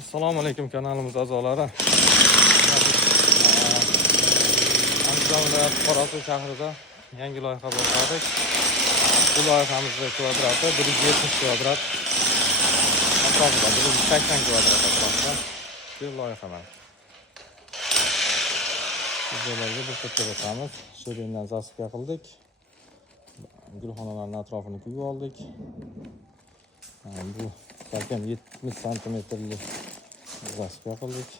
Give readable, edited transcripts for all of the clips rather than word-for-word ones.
Assalomu alaykum kanalimiz a'zolari. Andijon viloyati Qorasuv shahrida yangi loyiha boshladik. Bu loyihamizda kvadrati 170 kvadrat, atrofida 180 kvadrat atrofida bir loyiha bor. Bizlarga bir to'pga o'tamiz. Sherindan zasipka qildik. Gulxonalarning atrofini kuyib oldik. Bu salkam 70 santimetrli zasipka qildik.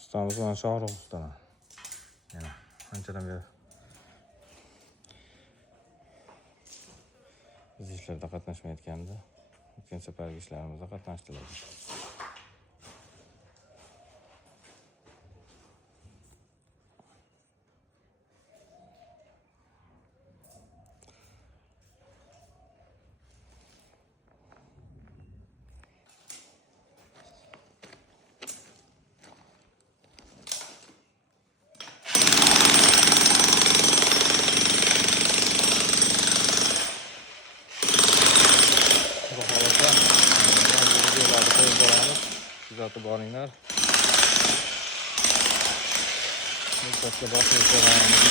Ustamiz bilan Shohrux ustaman. Yana anchadan beri biz ishlarda qatnashmayotganda o'tgan safargi ishlarimizda qatnashdilar. Kuzatib boringlar. Biz katta bosib o'tiramiz.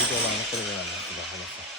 Videolarni qilib beramiz, xudo xolasa.